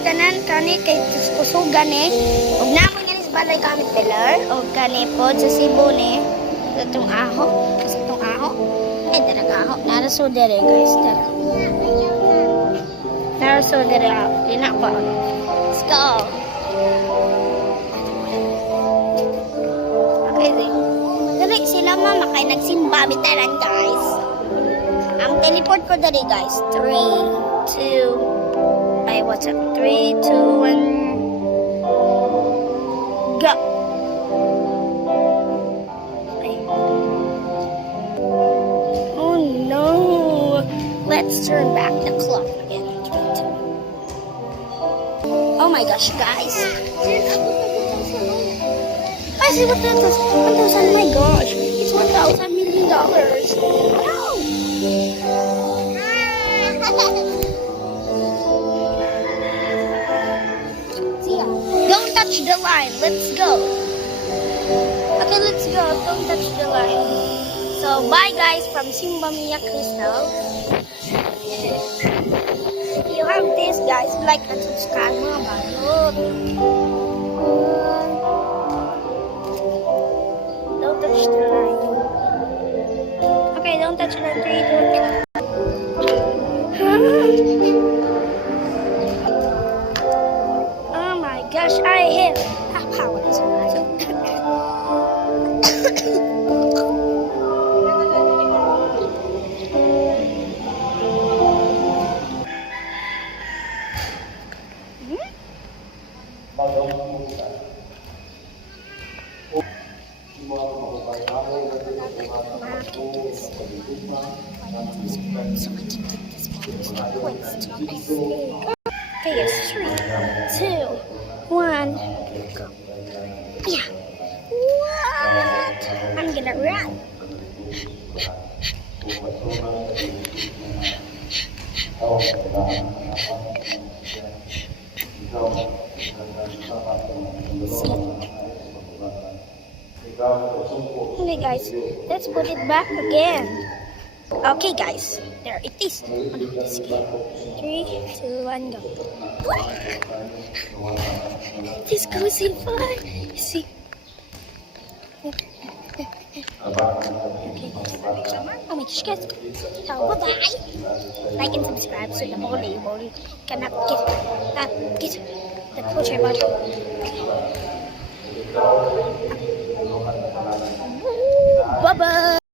tanan kani kay kusugan ni. Ug namon nga sa balay kami pillar ug kani pod sa Cebu ni katong aho, kasi itong aho. Ay dara aho, nara so dere guys, tara. Nara so dere, di na pa. Let's go. Okay, dali sila mama kay nagsimba bitaran guys. Ang teleport ko dali guys. 3, 2, ay what's up? 3, 2, 1, go! Ay. Oh no! Let's turn back the clock again. 3, 2. Oh my gosh, guys! I see what that is. 1,000, my gosh! It's $1,000 million. Wow! Don't touch the line. Let's go. Okay, let's go. Don't touch the line. So, bye guys from Simba Mia Crystal. If you have this guys, like and subscribe mga balot. Don't touch the line. Okay, don't touch the line. 3, 2, 1. Oh my gosh, I hit power. Okay, guys, 3, 2, 1, go. Yeah. What? I'm gonna run. Okay, guys, let's put it back again. Okay, guys, there it is. 3, 2, 1, go. This goes in fun. See. Okay. Oh my gosh, guys. So, bye-bye. Like and subscribe so the more label cannot get the push button. Bye-bye.